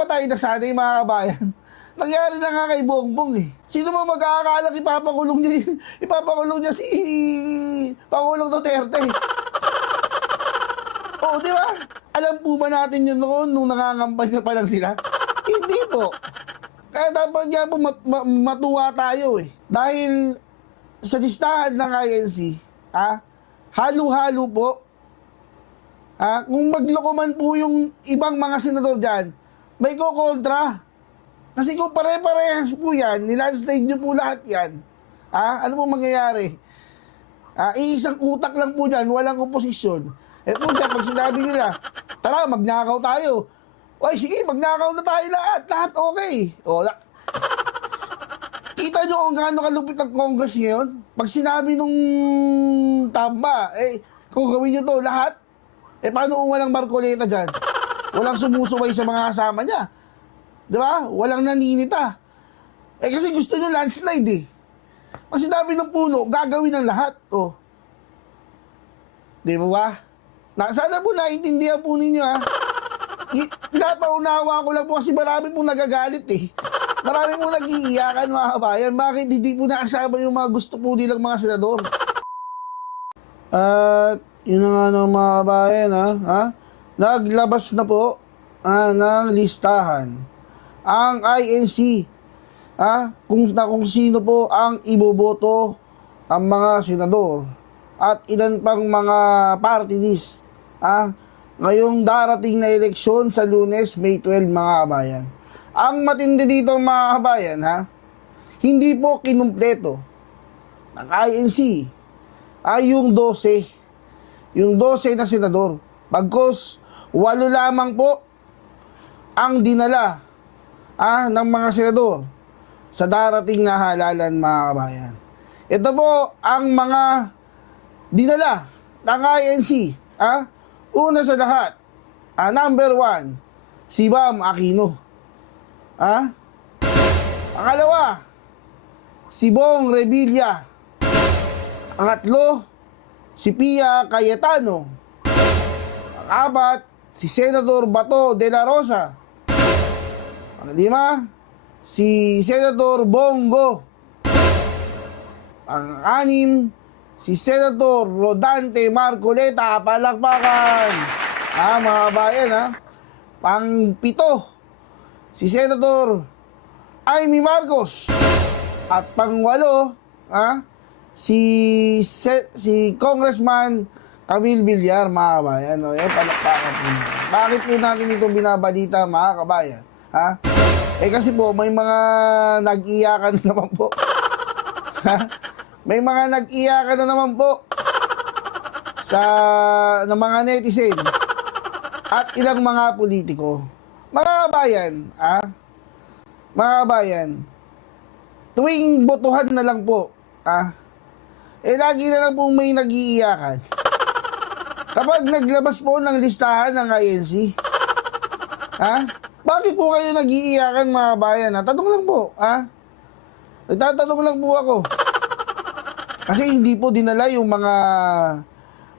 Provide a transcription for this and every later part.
ba tayo nasanay mga kabayan? Nangyari na nga kay Bongbong eh. Sino ba mag-aakala ipapakulong niya, ipapakulong niya si Pangulong Duterte? Oo, di ba? Alam po ba natin yun noon nung nangangampanya pa lang sila? Hindi po. Kaya dapat nga po mat- ma- matuwa tayo eh. Dahil sa listahan ng INC, ha, halo-halo po, ha, kung magloko man po yung ibang mga senador dyan, may kukontra. Kasi kung pare-parehas po yan, nilandslide nyo po lahat yan, ha, ano po mangyayari? Ah, iisang utak lang po dyan, walang oposisyon. Eh po dyan, pag sinabi nila, tara, magnakaw tayo. Oy, sige, magnakaw na tayo lahat. Lahat okay. O, la- Kita nyo kung gaano kalupit ang Congress ngayon? Pag sinabi nung tamba, eh, kung gawin nyo to lahat, eh, paano kung walang Marcoleta dyan? Walang sumusuway sa mga kasama niya. Di ba? Walang naninita. Eh, kasi gusto nyo landslide eh. Pag sinabi ng puno, gagawin ng lahat. Oh. Di ba ba? Na, sana po naiintindihan po ninyo ha. I, napaunawa ko lang po kasi marami pong nagagalit eh. Marami pong nag-iiyakan mga kabayan. Bakit hindi po nakasama yung mga gusto po nilang mga senador? At yun na nga ng mga kabayan ha. ha? Naglabas na po ah, ng listahan ang INC ah, kung, na kung sino po ang iboboto ang mga senador at ilan pang mga party list. Ah, ngayong darating na eleksyon sa lunes, May 12 mga kabayan. Ang matindi dito mga kabayan ha, hindi po kinumpleto ng INC ay yung 12 yung 12 na senador. Pagkos walo lamang po ang dinala ah, ng mga senador sa darating na halalan mga kabayan. Ito po ang mga dinala ng INC. Ah? Una sa lahat, ah, number one, si Bam Aquino. Ah? Pangalawa, si Bong Revilla. Pangatlo, si Pia Cayetano. Pang-apat, si Senador Bato de la Rosa. Panglima, si Senator Bongo. Pang-anim, si Senator Rodante Marcoleta. Palakpakan! Ah, mga bayan, ha? Pang-pito, si Senator Amy Marcos. At pangwalo, ha? Si, Se- si Congressman Camille Villar, mga kabayan. No? Yan, palakpakan po. Bakit po natin ito binabalita, mga kabayan? Ha? Eh kasi po, may mga nag-iyakan na naman po. Ha? may mga nag-iyakan na naman po sa ng mga netizen at ilang mga politiko. Mga kabayan, ah, mga kabayan, tuwing botohan na lang po, ah, eh lagi na lang pong may nag-iiyakan. Kapag naglabas po ng listahan ng INC, ha? Bakit po kayo nag-iiyakan mga bayan? Ha? Tanong lang po, ha? Nagtatanong lang po ako. Kasi hindi po dinala yung mga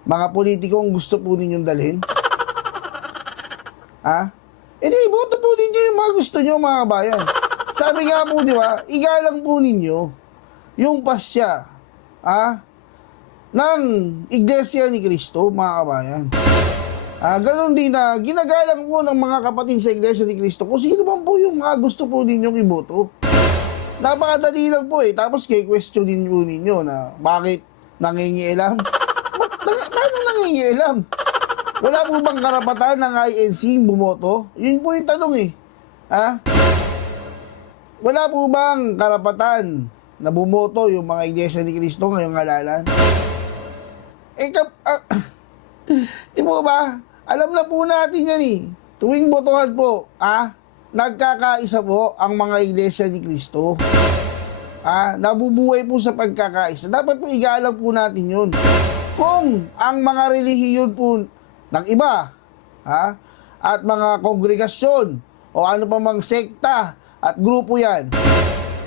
mga politikong gusto po ninyong dalhin. Ha? E di, boto po ninyo yung mga gusto nyo mga bayan. Sabi nga po, di ba, igalang po ninyo yung pasya, ha? Ng Iglesia ni Cristo, mga kabayan. Ah, ganun din na ginagalang po ng mga kapatid sa Iglesia ni Cristo kung sino man po yung mga gusto po ninyong iboto. Napakadali lang po eh. Tapos kay question din po ninyo na bakit nangingialam? Ba't na, paano nangingialam? Wala po bang karapatan ng INC bumoto? Yun po yung tanong eh. Ha? Wala po bang karapatan na bumoto yung mga Iglesia ni Cristo ngayong halalan? Kap, ah, di mo ba? Alam na po natin yan eh. Tuwing botohan po, ah, nagkakaisa po ang mga iglesia ni Kristo. Ah, nabubuhay po sa pagkakaisa. Dapat po igalang po natin yun. Kung ang mga relihiyon po ng iba, ha, at mga kongregasyon, o ano pa mang sekta at grupo yan,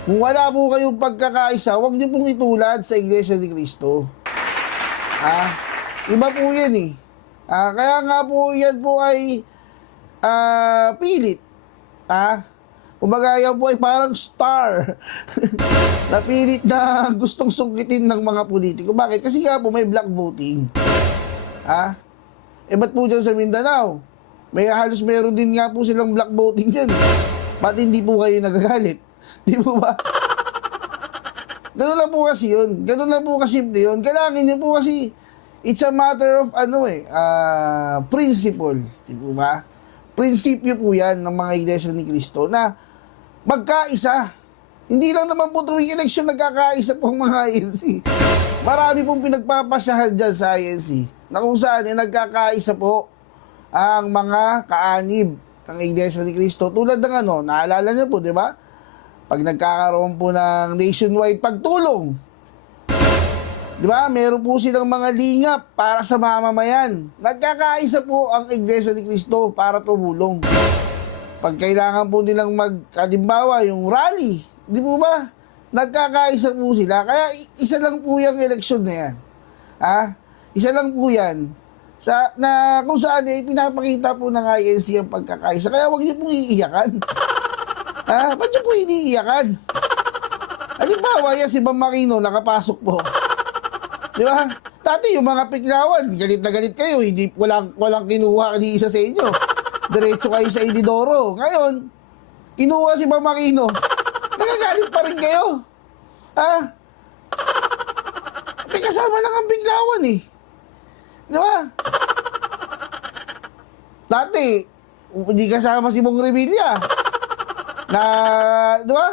kung wala po kayong pagkakaisa, huwag niyo pong itulad sa Iglesia ni Kristo. Ah, iba po yan eh. Ah, kaya nga po yan po ay ah, pilit ha? Kumbaga yan po ay parang star na pilit na gustong sungkitin ng mga politiko. Bakit? Kasi nga po may black voting. Ha? Eh ba't po dyan sa Mindanao? May halos meron din nga po silang black voting dyan. Ba't hindi po kayo nagagalit? Di po ba? Ganun lang po kasi yun. Ganun lang po kasi yun. Kailangan nyo po kasi it's a matter of ano eh, ah, principle. Di po ba? Prinsipyo po yan ng mga iglesia ni Cristo na magkaisa. Hindi lang naman po tuwing eleksyon nagkakaisa po ang mga INC. Marami pong pinagpapasyahan dyan sa INC na kung saan eh, nagkakaisa po ang mga kaanib ng Iglesia ni Cristo. Tulad ng ano, naalala niyo po, di ba? Pag nagkakaroon po ng nationwide pagtulong, di ba? Meron po silang mga lingap para sa mamamayan. Nagkakaisa po ang Iglesia ni Cristo para tumulong. Pag kailangan po nilang magkalimbawa yung rally, di po ba? Nagkakaisa po sila. Kaya isa lang po yung eleksyon na yan. Ha? Isa lang po yan. Sa, na kung saan eh, pinapakita po ng INC ang pagkakaisa. Kaya huwag niyo pong iiyakan. ha? Ba't niyo po iniiyakan? Halimbawa, yan si Bam Marino, nakapasok po. Di ba? Dati yung mga piklawan, galit na galit kayo, hindi walang walang kinuha ni isa sa inyo. Diretso kayo sa Ididoro. Ngayon, kinuha si Bam Marino. Nagagalit pa rin kayo. Ha? May kasama lang ang biglawan eh. Di ba? Dati, hindi kasama si Bong Revilla. Na, di ba?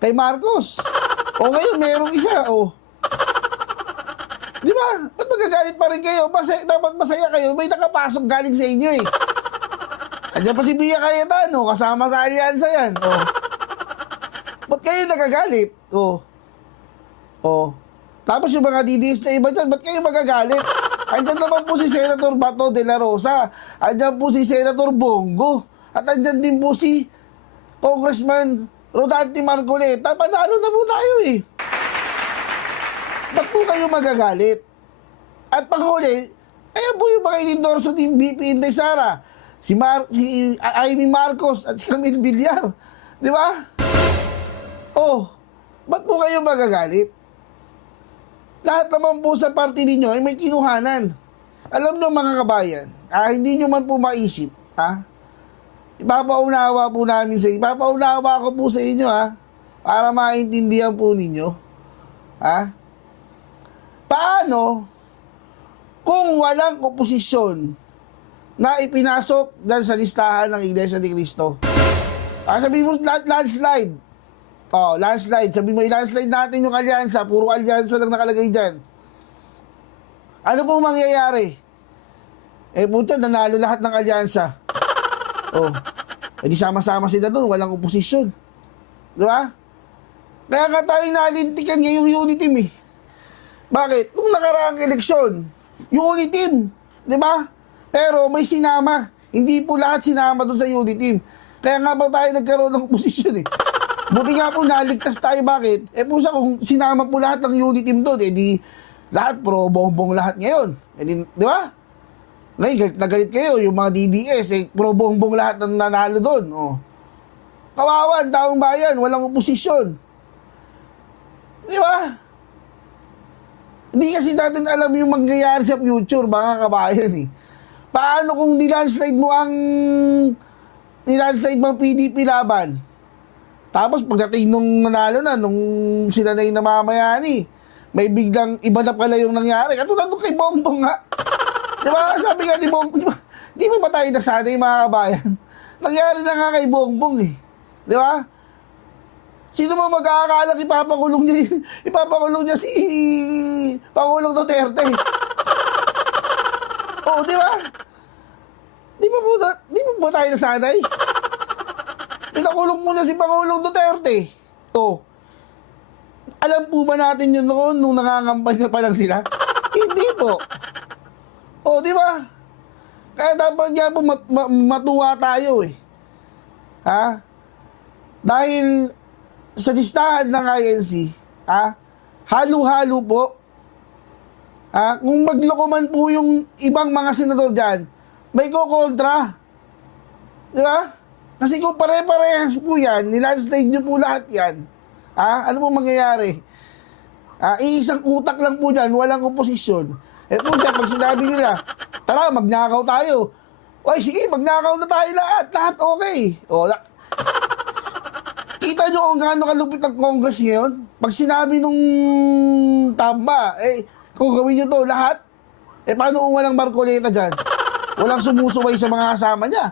Kay Marcos. O ngayon, merong isa. O, Di ba? Ba't magagalit pa rin kayo? Masaya, dapat masaya kayo. May nakapasok galing sa inyo eh. Andiyan pa si Bia Cayetano, kasama sa alyansa yan. Oh. Ba't kayo nagagalit? Oh. Oh. Tapos yung mga DDS na iba dyan, ba't kayo magagalit? Andiyan naman po si Senator Bato de la Rosa. Andiyan po si Senator Bongo. At andyan din po si Congressman Rodante Marcoleta. Panalo na po tayo eh. Ba't po kayo magagalit? At panghuli, ayan po yung mga inendorso ni BP Inday Sara. Si, Mar si Amy Marcos at si Camille Villar. Di ba? Oh, ba't po kayo magagalit? Lahat naman po sa party ninyo ay may kinuhanan. Alam nyo mga kabayan, ah, hindi nyo man po maisip, ha? Ipapaunawa po namin sa ipapaunawa ko po sa inyo, ha? Para maintindihan po ninyo. Ha? Paano kung walang oposisyon na ipinasok dyan sa listahan ng Iglesia ni Cristo? Ah, sabi mo, land- landslide. Oh, landslide. Sabi mo, i-landslide natin yung alyansa. Puro alyansa lang nakalagay dyan. Ano pong mangyayari? Eh, puta, nanalo lahat ng alyansa. Oh. Eh, di sama-sama sila doon. Walang oposisyon. Di ba? Kaya nga tayo nalintikan ngayong unity team eh. Bakit? Nung nakaraang eleksyon, yung unity team, di ba? Pero may sinama. Hindi po lahat sinama doon sa unity team. Kaya nga ba tayo nagkaroon ng oposisyon eh. Buti nga po naligtas tayo. Bakit? Eh po sa kung sinama po lahat ng unity team doon, eh di lahat pro bongbong lahat ngayon. Eh di, di ba? Ngayon, galit na galit kayo, yung mga DDS, eh, pro bongbong lahat ng nanalo doon. Oh. Kawawan, taong bayan, walang oposisyon. Di ba? Hindi kasi natin alam yung mangyayari sa future, mga kabayan eh. Paano kung nilandslide mo ang nilandslide mo ang PDP laban? Tapos pagdating nung nanalo na, nung sila na yung namamayani, may biglang iba na pala yung nangyari. Katulad nung kay Bongbong nga. Di ba? Sabi nga ni Bongbong, di ba, di ba ba tayo nasanay mga kabayan? Nangyari na nga kay Bongbong eh. Di ba? Sino mo mag-aakala ipapakulong niya, ipapakulong niya si Pangulong Duterte? Oo, di ba? Di ba po, di ba tayo nasanay? Pinakulong muna si Pangulong Duterte. Oh. Alam po ba natin yun noon nung nangangampanya pa lang sila? Hindi po. Oh, di ba? Kaya dapat nga po mat- ma- matuwa tayo eh. Ha? Dahil sa listahan ng INC, ha? Halo-halo po. Ha? Kung magloko man po yung ibang mga senador dyan, may kukontra. Di ba? Kasi kung pare-parehas po yan, nilandslide nyo po lahat yan, ah, ano po mangyayari? Ah, iisang utak lang po dyan, walang oposisyon. Eh dyan, pag sinabi nila, tara, magnakaw tayo. Oy, sige, magnakaw na tayo lahat. Lahat okay. O, la- Kita nyo kung gaano kalupit ang Congress ngayon? Pag sinabi nung tamba, eh, kung gawin nyo to lahat, eh paano kung walang Marcoleta dyan? Walang sumusuway sa mga kasama niya.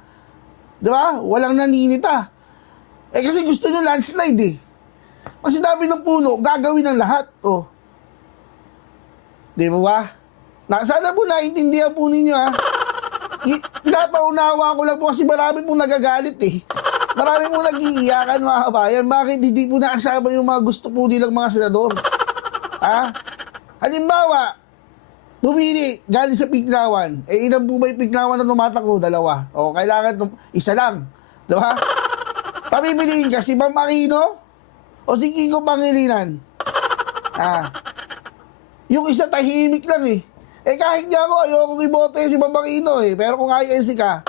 Di ba? Walang naninita. Eh kasi gusto nyo landslide eh. Pag sinabi ng puno, gagawin ng lahat. Oh. Di ba ba? Na, sana po naiintindihan po ninyo ha. I- Napaunawa ko lang po kasi marami pong nagagalit eh. Marami pong nag-iiyakan mga kabayan. Bakit hindi po nakasama yung mga gusto po nilang mga senador? Ha? Halimbawa, bumili galing sa Piklawan. Eh, ilan po ba yung Piklawan na tumatakbo? Dalawa. O, kailangan tum- isa lang. Di ba? Pamimiliin ka si Ma'am Aquino o si Kiko Pangilinan. Ah. Yung isa tahimik lang eh. Eh kahit nga ako, ayoko iboto si Ma'am Aquino eh. Pero kung INC ka,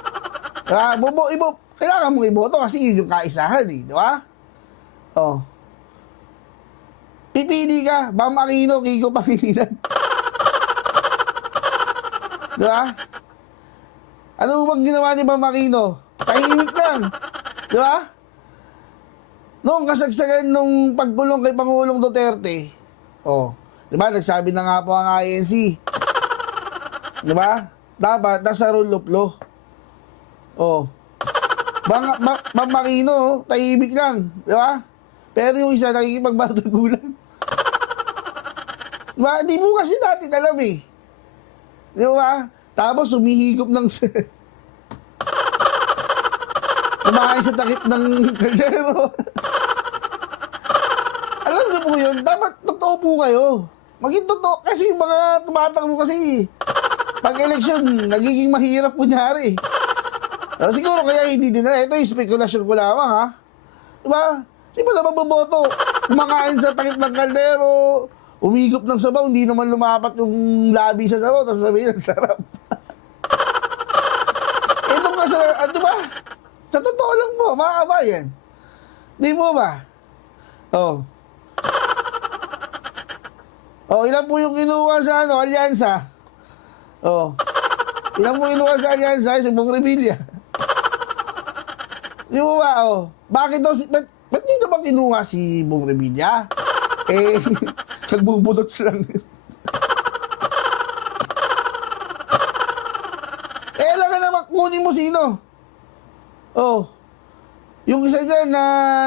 ah, bubo, ibo, kailangan mong iboto kasi yun yung kaisahan eh. Di ba? Oh. Pipili ka, Ma'am Aquino, Kiko Pangilinan. Di ba? Ano bang ginawa ni Ma'am Aquino? Tahimik lang. Di ba? Noong kasagsagan nung pagkulong kay Pangulong Duterte, oh, di ba, nagsabi na nga po ang INC. Di ba? Dapat nasa rule of law. Oh. Bang, ma, Ma'am Aquino, oh, tahimik lang. Di ba? Pero yung isa, nakikipagbardagulan. Di ba? Di mo kasi natin alam eh. Di ba? Tapos humihigop ng... Kumain sa takip ng kaldero. Alam niyo po yun, dapat totoo po kayo. Maging totoo, kasi yung mga tumatakbo kasi, pag election, nagiging mahirap kunyari. Uh, siguro kaya hindi din na, ito yung spekulasyon ko lamang ha. Diba? Di ba naman boboto? Kumakain sa takip ng kaldero, umigop ng sabaw, hindi naman lumapat yung labi sa sabaw, tapos sabihin, ang sarap. Ito nga sa, ah, di ba? Sa totoo lang po, mga kabayan. Di mo ba? Oh. Oh, ilan po yung kinuha sa ano, alyansa? Oh. Ilan po kinuha sa alyansa sa Bong Revilla? Di mo ba, oh. Bakit daw si... Ba't, ba't nyo naman kinuha si Bong Revilla? Eh, nagbubulot lang. eh, alam ka naman, kunin mo sino? Oh. Yung isa dyan na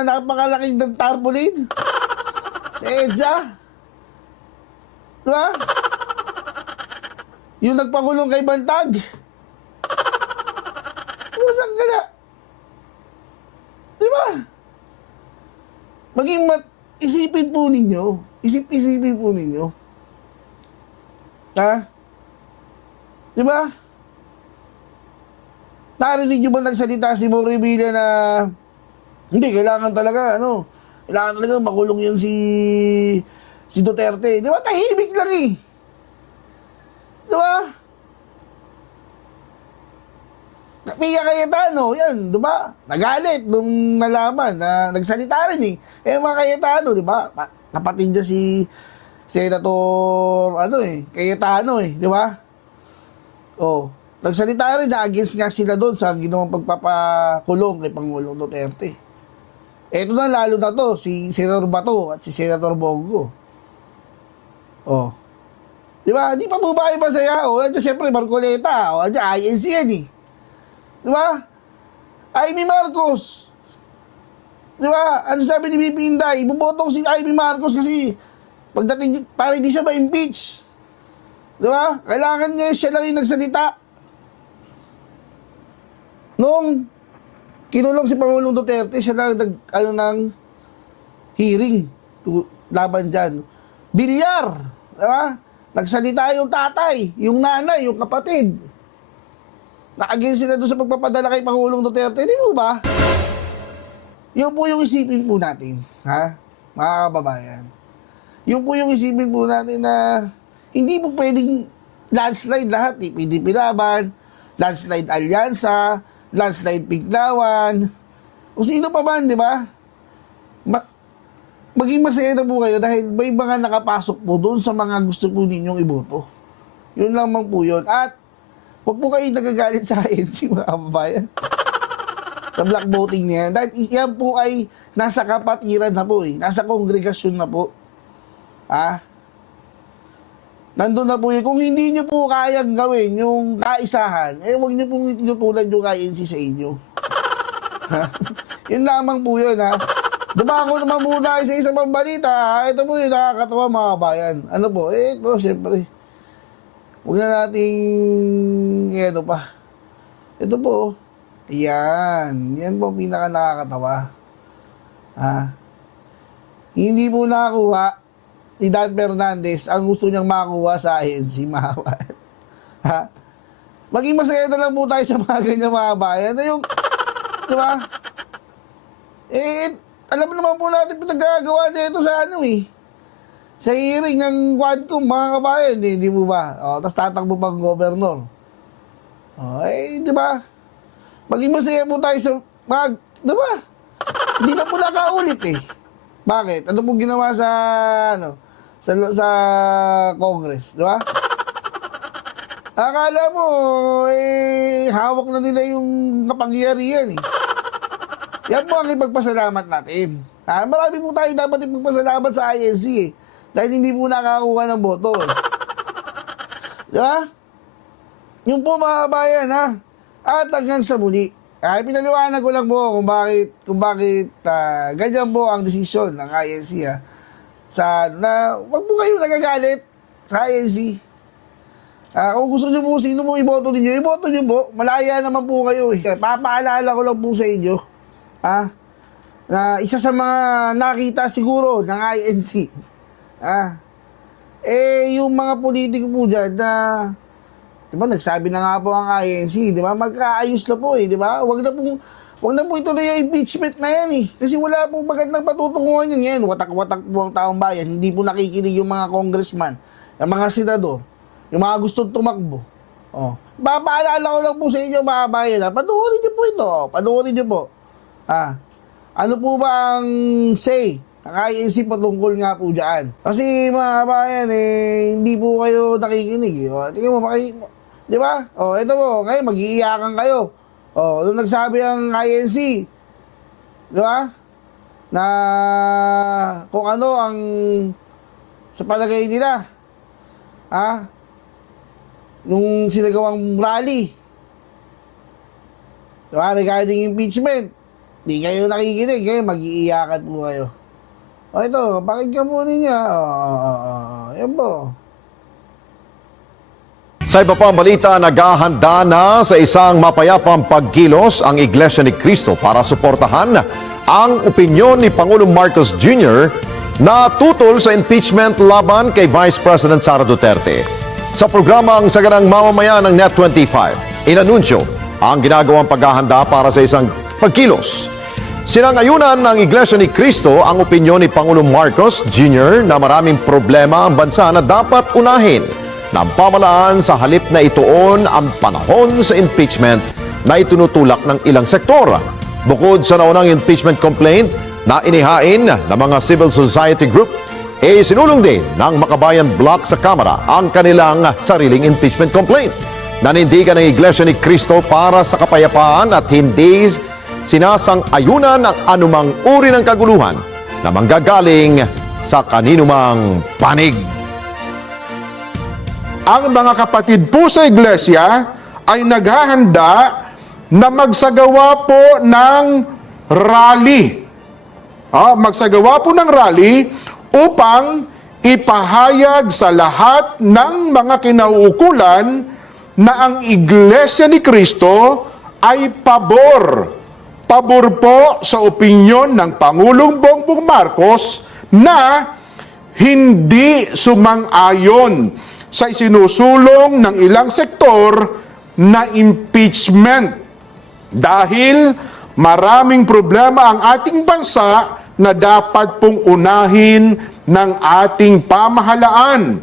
napakalaking ng tarpaulin. Si Edsa. Diba? Yung nagpakulong kay Bantag. Wasang ka na. Diba? Maging mat... Isipin po ninyo. Isip-isipin po ninyo. Ha? Diba? Narinig nyo ba nagsalita si Bong Revilla na hindi, kailangan talaga, ano, kailangan talaga makulong yan si si Duterte. Di ba? Tahimik lang eh. Di ba? Pia Cayetano, yan, di ba? Nagalit nung nalaman na nagsalita rin eh. Eh, mga Cayetano, di ba? Pa- Kapatid niya si Senator, ano eh, Cayetano eh, di ba? Oh, nagsalita rin na against nga sila doon sa ginawang pagpapakulong kay Pangulong Duterte. Eto na lalo na to, si Senator Bato at si Senator Bongo. Oh. Di ba? Di pa po ba saya? O, oh, siyempre, Marcoleta. O, oh, INC yan eh. Di ba? Amy Marcos. Di ba? Ano sabi ni BP Inday? Ibuboto ko si Amy Marcos kasi pagdating, para hindi siya ma-impeach. Di ba? Kailangan niya siya lang yung nagsalita. Nung kinulong si Pangulong Duterte, siya lang nag, ano, ng hearing tu, laban dyan. Bilyar, di ba? Nagsalita yung tatay, yung nanay, yung kapatid. Nakagin sila doon sa pagpapadala kay Pangulong Duterte, di mo ba? Yun po yung isipin po natin, ha? Mga kababayan. Yun po yung isipin po natin na hindi po pwedeng landslide lahat, eh. PDP laban, landslide alyansa, landslide Piglawan, o sino pa man, di ba? Ma- maging masaya na po kayo dahil may mga nakapasok po doon sa mga gusto po ninyong iboto. Yun lamang po yun. At huwag po kayo nagagalit sa ANC mga kababayan. sa black voting niya. Dahil yan po ay nasa kapatiran na po eh. Nasa kongregasyon na po. Ah, Nandun na po yun. Kung hindi nyo po kayang gawin yung kaisahan, eh huwag nyo pong tinutulad yung KNC sa inyo. Yun lamang po yun ha. Dumako naman muna sa isang balita. Ito po yung nakakatawa mga bayan. Ano po? Eh ito syempre. Huwag na nating ano pa. Ito po. Yan. Yan po pinaka nakakatawa. Ha? Hindi po nakakuha ni Dan Fernandez ang gusto niyang makuha sa ANC, mga bayan. Ha? Maging masaya na lang po tayo sa mga ganyan mga bayan. Na yung, di ba? Eh, alam naman po natin pinagagawa nito sa ano eh. Sa hearing ng Quadcom, mga kabayan, di, di po ba? O, tapos tatakbo pang governor. O, eh, di ba? Maging masaya po tayo sa mga, di ba? Hindi na po nakaulit eh. Bakit? Ano pong ginawa sa, ano, sa, sa Congress, di ba? Akala mo, eh, hawak na nila yung kapangyarihan eh. Yan po ang ipagpasalamat natin. Ha? Marami po tayo dapat ipagpasalamat sa INC eh. Dahil hindi po nakakuha ng boto. Eh. Di ba? Yung po mga bayan ha. At hanggang sa muli. Ay, pinaliwanag ko lang po kung bakit, kung bakit ah, ganyan po ang desisyon ng INC ha. Sa, na, wag po kayo nagagalit sa INC. Ah, kung gusto nyo po, sino po iboto ninyo, iboto nyo po. Malaya naman po kayo eh. Papaalala ko lang po sa inyo. Ha? Na isa sa mga nakita siguro ng INC. Ah. Eh, yung mga politiko po dyan na Di ba, nagsabi na nga po ang INC, di ba? Magkaayos na po eh, di ba? Wag na pong Wag na po ituloy yung impeachment na yan eh. Kasi wala po magandang patutunguhan yun yan. Watak-watak po ang taong bayan. Hindi po nakikinig yung mga congressman, yung mga senador, yung mga gustong tumakbo. Oh. Papaalala ko lang po sa inyo mga bayan. Panuorin niyo po ito. Panuorin niyo po. Ha? Ano po ba ang say ng INC patungkol nga po dyan? Kasi mga bayan, eh, hindi po kayo nakikinig. Eh. O, tingnan mo, maki... Di ba? O, ito po, ngayon mag-iiyakan kayo. O, nung nagsabi ang INC, di ba? Na kung ano ang sa palagay nila, ha? Nung sinagawang rally, di ba? Regarding impeachment, di kayo nakikinig, kayo mag-iiyakan po kayo. O ito, pakinggan po ninyo. O, o, yan po. Sa iba pang balita, naghahanda na sa isang mapayapang pagkilos ang Iglesia ni Cristo para suportahan ang opinyon ni Pangulong Marcos Jr. na tutol sa impeachment laban kay Vice President Sara Duterte. Sa programang Saganang Mamamayan ng Net25, inanunsyo ang ginagawang paghahanda para sa isang pagkilos. Sinangayunan ng Iglesia ni Cristo ang opinyon ni Pangulong Marcos Jr. na maraming problema ang bansa na dapat unahin ng pamalaan sa halip na ituon ang panahon sa impeachment na itinutulak ng ilang sektor. Bukod sa naunang impeachment complaint na inihain ng mga civil society group, e sinulong din ng Makabayan Block sa Kamara ang kanilang sariling impeachment complaint. Nanindigan ng Iglesia ni Cristo para sa kapayapaan at hindi sinasang-ayunan ang anumang uri ng kaguluhan na manggagaling sa kaninumang panig. ang mga kapatid po sa iglesia ay naghahanda na magsagawa po ng rally. Ah, magsagawa po ng rally upang ipahayag sa lahat ng mga kinauukulan na ang iglesia ni Kristo ay pabor. Pabor po sa opinyon ng Pangulong Bongbong Marcos na hindi sumang-ayon sa isinusulong ng ilang sektor na impeachment. Dahil maraming problema ang ating bansa na dapat pong unahin ng ating pamahalaan.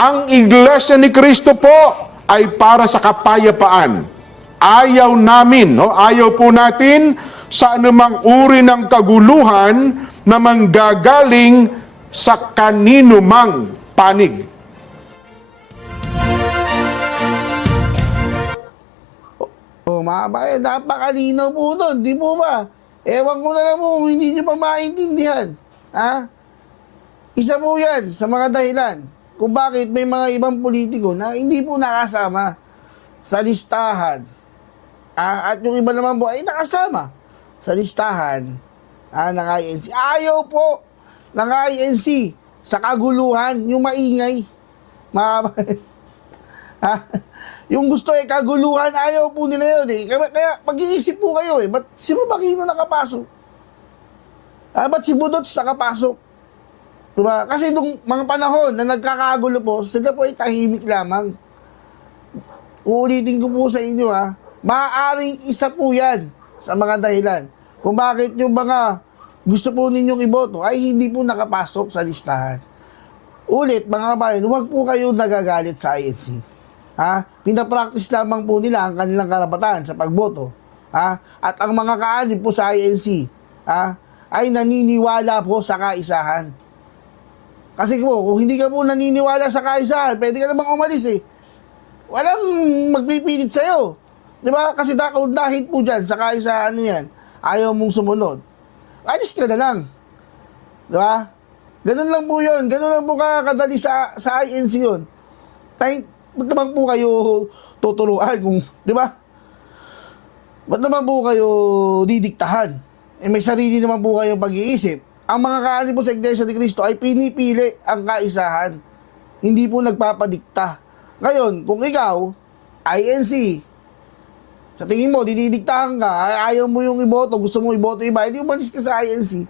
Ang Iglesia ni Kristo po ay para sa kapayapaan. Ayaw namin, no? ayaw po natin sa anumang uri ng kaguluhan na manggagaling sa kanino mang panig. O mga bayan, napakalinaw po doon, di po ba? Ewan ko na lang po kung hindi nyo pa maintindihan. Ha? Isa po yan sa mga dahilan kung bakit may mga ibang politiko na hindi po nakasama sa listahan. Ah, at yung iba naman po ay nakasama sa listahan ah, ng INC. Ayaw po ng INC sa kaguluhan, yung maingay. Mga ha? Yung gusto eh, kaguluhan, ayaw po nila yun eh. Kaya, kaya mag-iisip po kayo eh, ba't si Mabakino nakapasok? Ah, ba't si Budots nakapasok? Diba? Kasi nung mga panahon na nagkakagulo po, sila po ay tahimik lamang. Uulitin ko po sa inyo ha, maaaring isa po yan sa mga dahilan kung bakit yung mga gusto po ninyong iboto ay hindi po nakapasok sa listahan. Ulit, mga kabayan, huwag po kayo nagagalit sa INC. Ha? Pinapractice lamang po nila ang kanilang karapatan sa pagboto. Ha? At ang mga kaanib po sa INC ha? ay naniniwala po sa kaisahan. Kasi po, kung hindi ka po naniniwala sa kaisahan, pwede ka namang umalis eh. Walang magpipilit sa'yo. Di ba? Kasi da- kung dahil po dyan sa kaisahan niyan, ayaw mong sumunod. Alis ka na lang. Di ba? Ganun lang po yun. Ganun lang po kakadali sa, sa INC yun. Tay, ba't naman po kayo tuturuan kung, di ba? Ba't naman po kayo didiktahan? Eh may sarili naman po kayo pag-iisip. Ang mga kaani po sa Iglesia ni Cristo ay pinipili ang kaisahan. Hindi po nagpapadikta. Ngayon, kung ikaw, INC, sa tingin mo, dinidiktahan ka, ay ayaw mo yung iboto, gusto mo iboto iba, hindi umalis ka sa INC.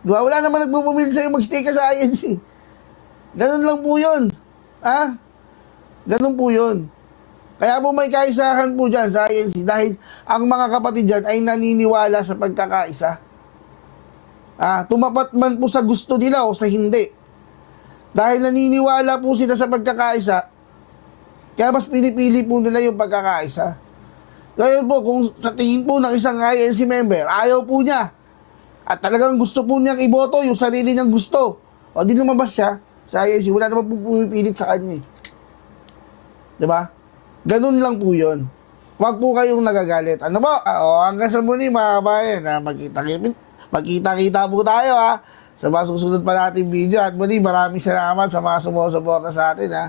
Di ba? Wala naman nagpupumili sa'yo magstay ka sa INC. Ganun lang po yun. Ha? Ganun po yun. Kaya po may kaisahan po dyan sa INC dahil ang mga kapatid dyan ay naniniwala sa pagkakaisa. Ah, tumapat man po sa gusto nila o sa hindi. Dahil naniniwala po sila sa pagkakaisa, kaya mas pinipili po nila yung pagkakaisa. Ngayon po, kung sa tingin po ng isang INC member, ayaw po niya, at talagang gusto po niyang iboto yung sarili niyang gusto, o di lumabas siya sa INC, wala naman po pumipilit sa kanya eh. Di ba? Ganun lang po yun. Huwag po kayong nagagalit. Ano po? Ah, O, hanggang sa muli mga kabayan, ha? magkita-kita magkita-kita po tayo ha sa mga susunod pa nating video at muli maraming salamat sa mga sumusuporta sa atin ha.